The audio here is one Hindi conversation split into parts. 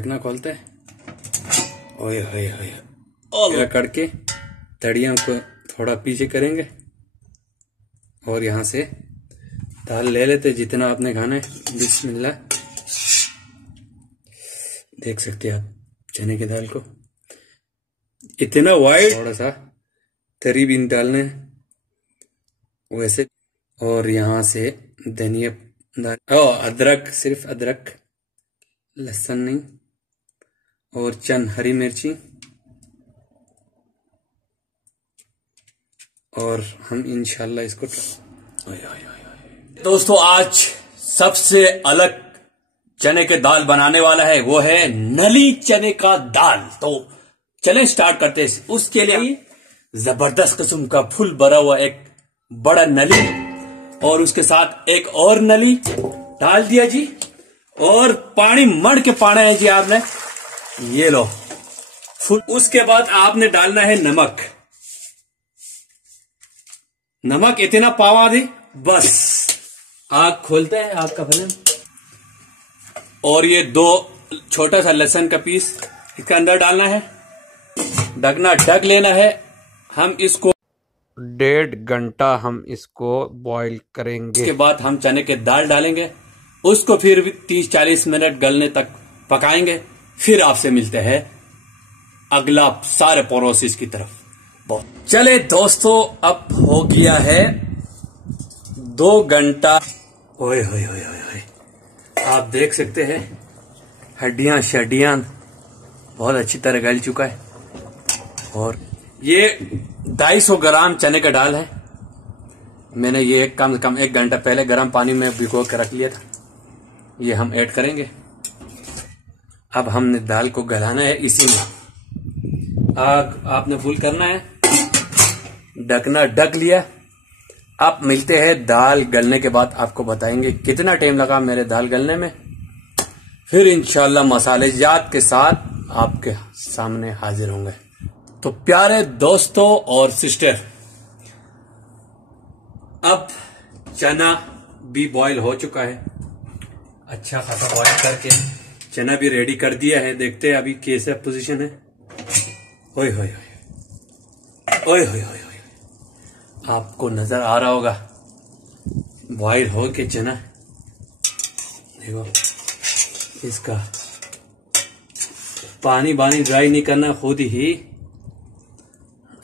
ढकना खोलते हैं। ओए होए होए करके तड़ियों को थोड़ा पीछे करेंगे और यहाँ से दाल ले लेते जितना आपने खाना है। बिस्मिल्लाह। देख सकते हैं आप चने की दाल को, इतना वाइड, थोड़ा सा तरी भी डालना है वैसे। और यहाँ से धनिया, अदरक, सिर्फ अदरक, लहसुन नहीं, और चंद हरी मिर्ची। और हम इंशाल्लाह इसको दोस्तों आज सबसे अलग चने के दाल बनाने वाला है, वो है नली चने का दाल। तो चलें स्टार्ट करते हैं। उसके लिए जबरदस्त किस्म का फुल भरा हुआ एक बड़ा नली और उसके साथ एक और नली डाल दिया जी। और पानी मड़ के पाना है जी आपने, ये लो फुल। उसके बाद आपने डालना है नमक। नमक इतना पावा दे बस। आग खोलते हैं आग का फ्लेम। और ये 2 छोटा सा लहसुन का पीस इसके अंदर डालना है। ढकना ढक लेना है। हम इसको 1.5 घंटा हम इसको बॉईल करेंगे। इसके बाद हम चने के दाल डालेंगे, उसको फिर 30-40 मिनट गलने तक पकाएंगे। फिर आपसे मिलते हैं अगला सारे प्रोसेस की तरफ। चले दोस्तों, अब हो गया है 2 घंटा। ओए होए होए होए, आप देख सकते हैं हड्डियां शड्डियां बहुत अच्छी तरह गल चुका है। और ये 250 ग्राम चने का दाल है। मैंने ये कम से कम 1 घंटा पहले गर्म पानी में भिगो कर रख लिया था। ये हम ऐड करेंगे। अब हमने दाल को गलाना है इसी में। आग आपने फुल करना है। ढकना ढक लिया। अब मिलते हैं दाल गलने के बाद, आपको बताएंगे कितना टाइम लगा मेरे दाल गलने में। फिर इंशाल्लाह मसाले जात के साथ आपके सामने हाजिर होंगे। तो प्यारे दोस्तों और सिस्टर, अब चना भी बॉईल हो चुका है। अच्छा खासा बॉईल करके चना भी रेडी कर दिया है। देखते हैं अभी कैसा पोजीशन है। ओए होए ओए होए होए, आपको नजर आ रहा होगा बॉईल हो के चना। देखो इसका पानी ड्राई नहीं करना, खुद ही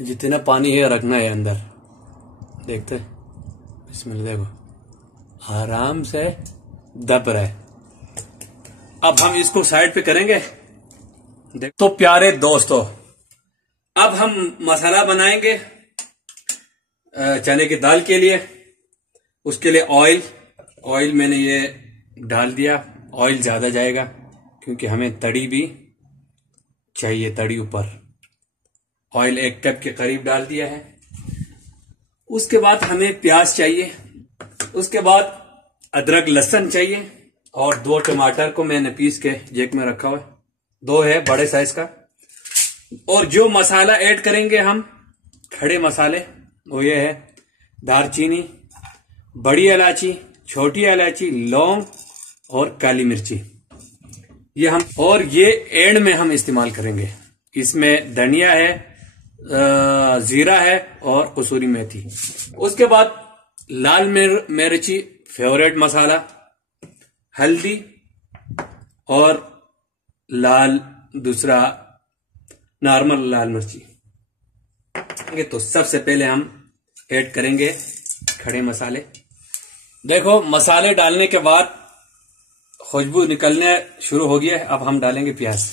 जितना पानी है रखना है अंदर। देखते इसमें देखो आराम से दब रहा है। अब हम इसको साइड पे करेंगे। तो प्यारे दोस्तों, अब हम मसाला बनाएंगे चने की दाल के लिए। उसके लिए ऑयल मैंने ये डाल दिया। ऑयल ज्यादा जाएगा क्योंकि हमें तड़ी भी चाहिए, तड़ी ऊपर। ऑयल 1 कप के करीब डाल दिया है। उसके बाद हमें प्याज चाहिए। उसके बाद अदरक लहसुन चाहिए। और 2 टमाटर को मैंने पीस के जेक में रखा हुआ है। 2 है बड़े साइज का। और जो मसाला ऐड करेंगे हम, खड़े मसाले, वो ये है दालचीनी, बड़ी इलायची, छोटी इलायची, लौंग और काली मिर्ची। ये हम, और ये एंड में हम इस्तेमाल करेंगे। इसमें धनिया है, जीरा है और कसूरी मेथी। उसके बाद लाल मिर्ची फेवरेट मसाला, हल्दी और दूसरा नॉर्मल लाल मिर्ची। तो सबसे पहले हम ऐड करेंगे खड़े मसाले। देखो मसाले डालने के बाद खुशबू निकलने शुरू हो गया है। अब हम डालेंगे प्याज।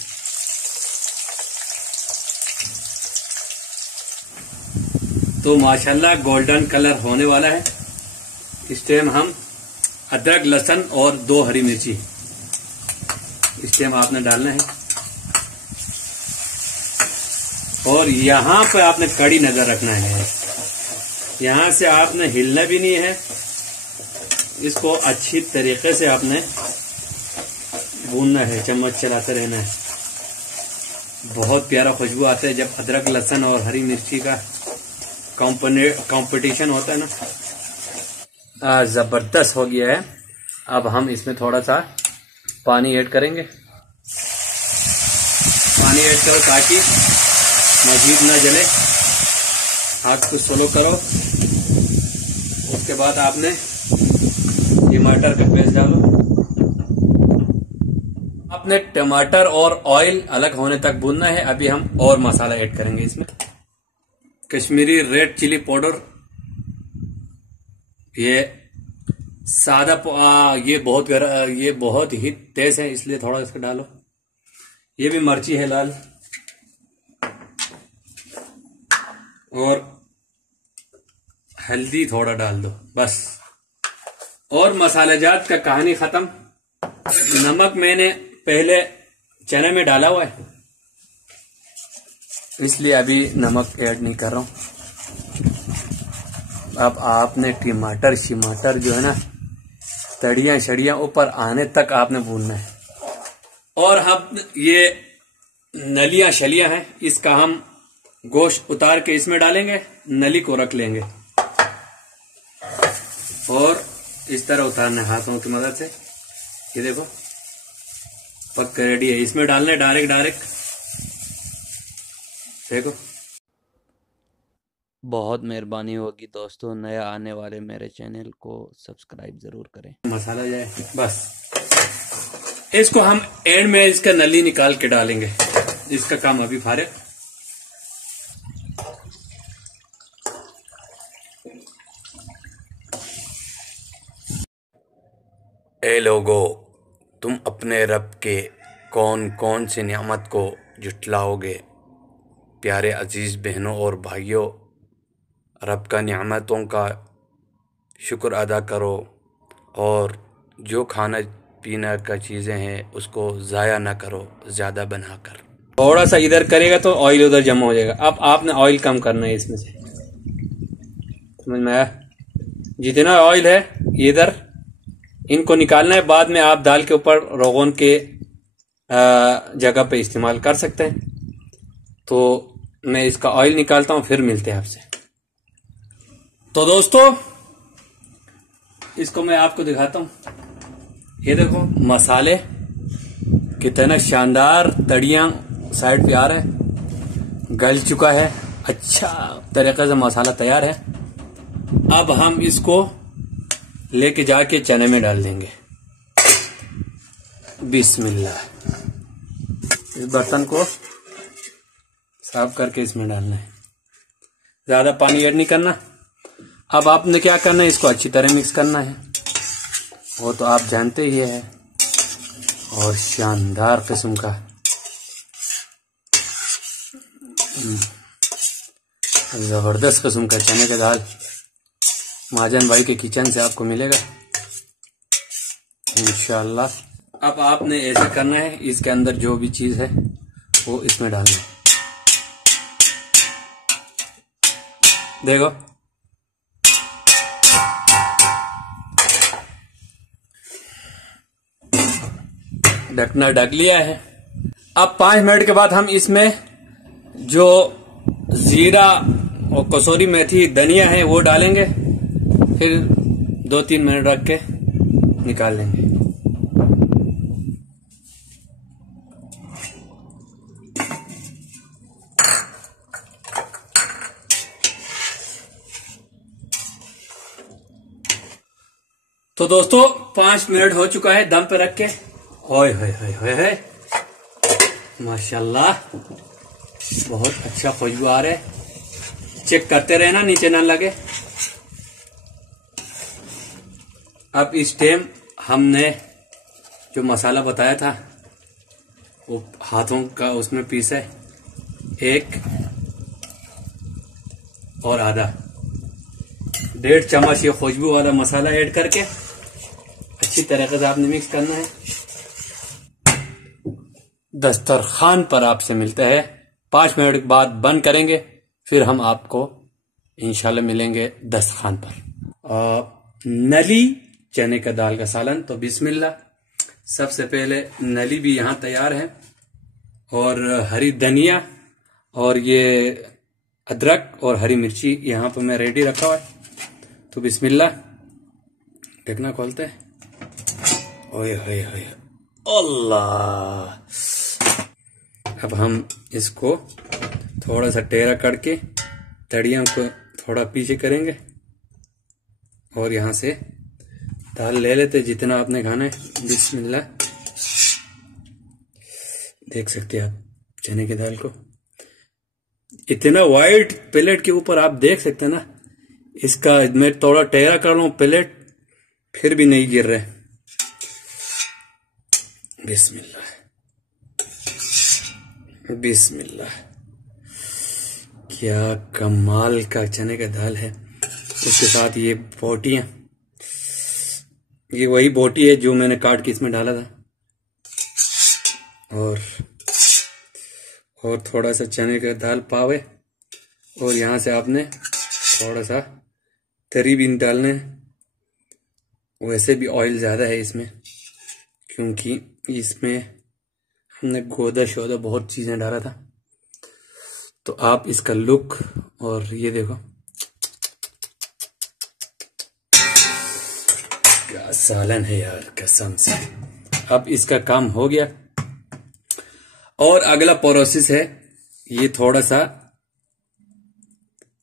तो माशाल्लाह गोल्डन कलर होने वाला है। इस टाइम हम अदरक लहसुन और 2 हरी मिर्ची इस टाइम आपने डालना है। और यहां पे आपने कड़ी नजर रखना है। यहां से आपने हिलना भी नहीं है। इसको अच्छी तरीके से आपने भूनना है, चम्मच चलाते रहना है। बहुत प्यारा खुशबू आता है जब अदरक लहसुन और हरी मिर्ची का कंपटीशन होता है ना। जबरदस्त हो गया है। अब हम इसमें थोड़ा सा पानी ऐड करेंगे। पानी ऐड करो ताकि मजीद ना जले। आग को स्लो करो। उसके बाद आपने टमाटर का पेस्ट डालो। आपने टमाटर और ऑयल अलग होने तक भूनना है। अभी हम और मसाला ऐड करेंगे इसमें। कश्मीरी रेड चिली पाउडर, ये सादा ये बहुत ही तेज है, इसलिए थोड़ा इसका डालो। ये भी मिर्ची है लाल। और हल्दी थोड़ा डाल दो बस। और मसालेजात का कहानी खत्म। नमक मैंने पहले चने में डाला हुआ है, इसलिए अभी नमक ऐड नहीं कर रहा हूं। अब आपने टमाटर जो है ना, तड़ियां शड़ियां ऊपर आने तक आपने भूनना है। और हम ये नलियां शलियां हैं, इसका हम गोश्त उतार के इसमें डालेंगे, नली को रख लेंगे और इस तरह उतारना है हाथों की मदद से। ये देखो पक रेडी है। इसमें डालने डायरेक्ट देखो। बहुत मेहरबानी होगी दोस्तों, नया आने वाले मेरे चैनल को सब्सक्राइब जरूर करें। मसाला जाए बस। इसको हम एंड में इसका नली निकाल के डालेंगे। इसका काम अभी फारिग। ए लोगो, तुम अपने रब के कौन कौन सी नियामत को जुटलाओगे। प्यारे अजीज बहनों और भाइयों, रब का नियामतों का शुक्र अदा करो और जो खाना पीना का चीज़ें हैं उसको ज़ाया ना करो, ज़्यादा बनाकर। थोड़ा सा इधर करेगा तो ऑयल उधर जमा हो जाएगा। अब आपने ऑयल कम करना है इसमें से, समझ में आया? जितना ऑयल है इधर इनको निकालना है। बाद में आप दाल के ऊपर रोगन के जगह पे इस्तेमाल कर सकते हैं। तो मैं इसका ऑयल निकालता हूं, फिर मिलते हैं आपसे। तो दोस्तों इसको मैं आपको दिखाता हूं। ये देखो मसाले कितने शानदार, तड़ियां साइड पे आ रहा है, गल चुका है, अच्छा तरीके से मसाला तैयार है। अब हम इसको लेके जाके चने में डाल देंगे। बिस्मिल्लाह। इस बर्तन को साफ करके इसमें डालना है, ज्यादा पानी ऐड नहीं करना। अब आपने क्या करना है, इसको अच्छी तरह मिक्स करना है, वो तो आप जानते ही है। और शानदार किस्म का जबरदस्त किस्म का चने का दाल महाजन भाई के किचन से आपको मिलेगा इंशाल्लाह। अब आपने ऐसा करना है, इसके अंदर जो भी चीज है वो इसमें डालना है। देखो ढकना ढक लिया है। अब 5 मिनट के बाद हम इसमें जो जीरा और कसूरी मेथी धनिया है वो डालेंगे, फिर 2-3 मिनट रख के निकाल लेंगे। तो दोस्तों 5 मिनट हो चुका है दम पे रख के। होय होय होय होय होय, माशाल्लाह बहुत अच्छा खुशबू आ रहा है। चेक करते रहना नीचे ना लगे। अब इस टाइम हमने जो मसाला बताया था वो हाथों का उसमें पीस है, 1 और आधा 1.5 चम्मच ये खुशबू वाला मसाला ऐड करके अच्छी तरीके से आपने मिक्स करना है। दस्तरखान पर आपसे मिलता है 5 मिनट के बाद। बंद करेंगे, फिर हम आपको इंशाल्लाह मिलेंगे दस्तरखान पर। नली चने का दाल का सालन। तो बिस्मिल्लाह। सबसे पहले नली भी यहाँ तैयार है और हरी धनिया और ये अदरक और हरी मिर्ची यहाँ पर मैं रेडी रखा हुआ है। तो बिस्मिल्लाह, ढकना खोलते हैं। ओए होए होए, अल्लाह, अब हम इसको थोड़ा सा टेढ़ा करके तड़ियों को थोड़ा पीछे करेंगे और यहाँ से दाल ले लेते जितना आपने खाना है। बिस्मिल्लाह। देख सकते हैं आप चने की दाल को, इतना वाइट प्लेट के ऊपर आप देख सकते हैं ना। इसका मैं थोड़ा टेढ़ा कर लूं प्लेट फिर भी नहीं गिर रहे। बिस्मिल्लाह बिस्मिल्लाह। क्या कमाल का चने का दाल है। उसके साथ ये बोटियां, ये वही बोटी है जो मैंने काट के इसमें डाला था। और थोड़ा सा चने का दाल पावे और यहाँ से आपने थोड़ा सा तरी भी डालना है। वैसे भी ऑयल ज़्यादा है इसमें क्योंकि इसमें हमने गोदा शोदा बहुत चीज़ें डाला था। तो आप इसका लुक और ये देखो क्या सालन है यार कसम से। अब इसका काम हो गया और अगला प्रोसेस है ये थोड़ा सा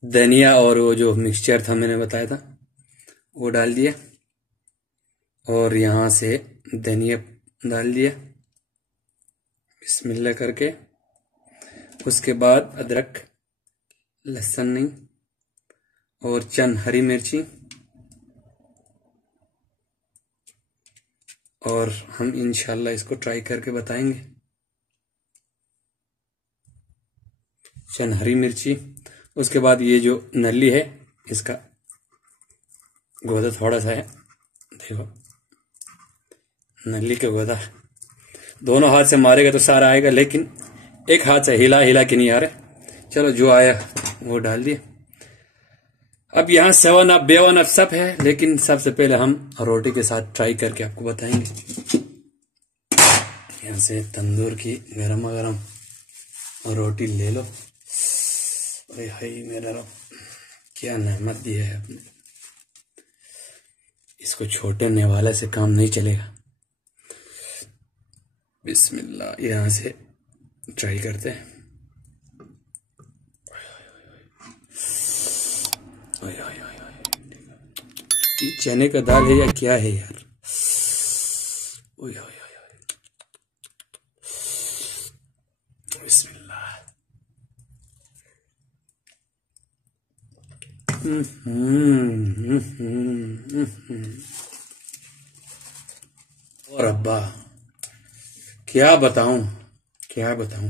धनिया और वो जो मिक्सचर था मैंने बताया था वो डाल दिया और यहाँ से धनिया डाल दिया बिस्मिल्लाह करके। उसके बाद अदरक लहसुन नहीं और चंद हरी मिर्ची और हम इंशाल्लाह इसको ट्राई करके बताएंगे। चंद हरी मिर्ची, उसके बाद ये जो नली है इसका गोदा थोड़ा सा है, देखो नली के गोदा दोनों हाथ से मारेगा तो सारा आएगा, लेकिन एक हाथ से हिला हिला के नहीं आ रहा। चलो जो आया वो डाल दिया। अब यहाँ 7 अप बेवन अप सब है, लेकिन सबसे पहले हम रोटी के साथ ट्राई करके आपको बताएंगे। यहाँ से तंदूर की गरम गरम रोटी ले लो। अरे हाय मेरा रब, क्या नेमत दी है आपने। इसको छोटे नेवाले से काम नहीं चलेगा। बिस्मिल्लाह। यहाँ से ट्राई करते हैं। ये चने का दाल है या क्या है यार। बिस्मिल्लाह। और अब्बा क्या बताऊं क्या बताऊं।